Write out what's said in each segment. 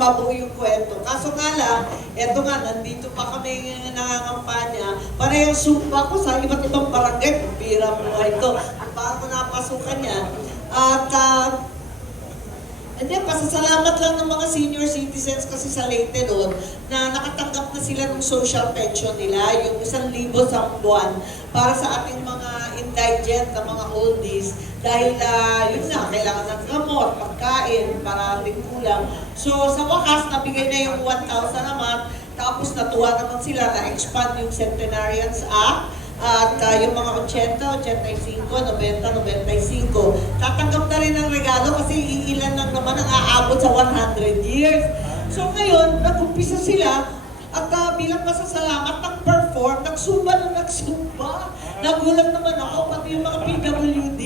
mabuo yung kwento. Kaso nga lang, eto nga, nandito pa kami nangangampanya. Parehong sumpa ko sa iba't ibang barangay. Pira buhay ito. Paano napasukan yan? At ah, hindi, pasasalamat lang ng mga senior citizens kasi sa Leyte noon na nakatanggap na sila ng social pension nila, yung isang libo sa buwan para sa ating mga indigent na mga oldies dahil ah, yun na, kailangan ng gamot, pagkain, para din kulang. So sa wakas, nabigay na yung 1,000 naman, tapos natuwa naman sila na expand yung Centenarians Act, at ah, yung mga 80, 85, 90, 95, tatanggap na rin ng regalo kasi iilan lang naman ang aabot sa 100 years. So ngayon, nag-umpisa sila at ah, bilang masasalamat, nag-perform, nagsumba ng nagsumba. Nagulat naman ako, pati yung mga PWD,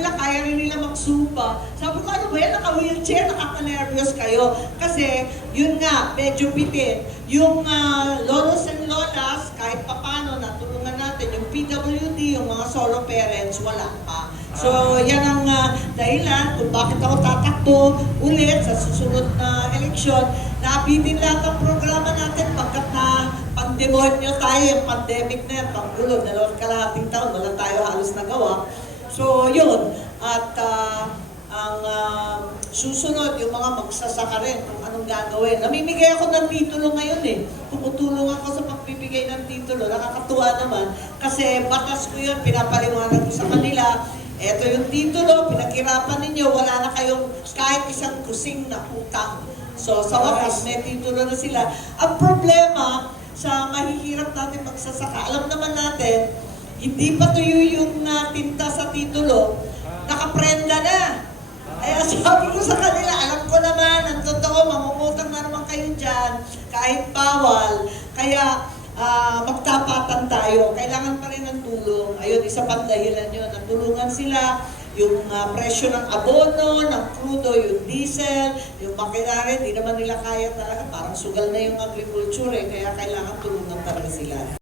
lang, kaya rin nila magsumba. Sabi ko, ano ba yan, naka-wheelchair, nakaka-nervous kayo. Kasi, yun nga, medyo bitin. Yung ah, lolos and lolas, kahit papano, natulungan natin, yung PWD, yung mga solo parents, wala pa. So, yan ang ah, dahilan kung bakit ako tatakbo ulit sa susunod na eleksyon. Nabitin lahat ang programa natin pagkat na pandemonyo tayo, yung pandemic na yan, panggulo, dalawang kalahating taon, wala tayo halos nagawa. So, yun. At ah, ang ah, susunod, yung mga magsasaka rin kung anong gagawin. Namimigay ako ng titulo ngayon eh. Tumutulong ako sa pagbibigay ng titulo. Nakakatuwa naman. Kasi batas ko yun, pinapaliwanag ko sa kanila. Eto yung titulo, pinaghirapan ninyo, wala na kayong kahit isang kusing na utang. So sa wakas, may titulo na sila. Ang problema sa mahihirap natin magsasaka, alam naman natin, hindi pa tuyo yung ah, tinta sa titulo, nakaprenda na. Kaya sabi ko sa kanila, alam ko naman, ang totoo, mamumutang na naman kayo dyan, kahit bawal. Kaya ah, magtapatan tayo, kailangan pa rin ng tulong. Ayun, isa pang dahilan yun, natulungan sila, yung ah, presyo ng abono, ng crudo, yung diesel, yung makinari, di naman nila kaya talaga, parang sugal na yung agriculture eh, kaya kailangan tulungan talaga sila.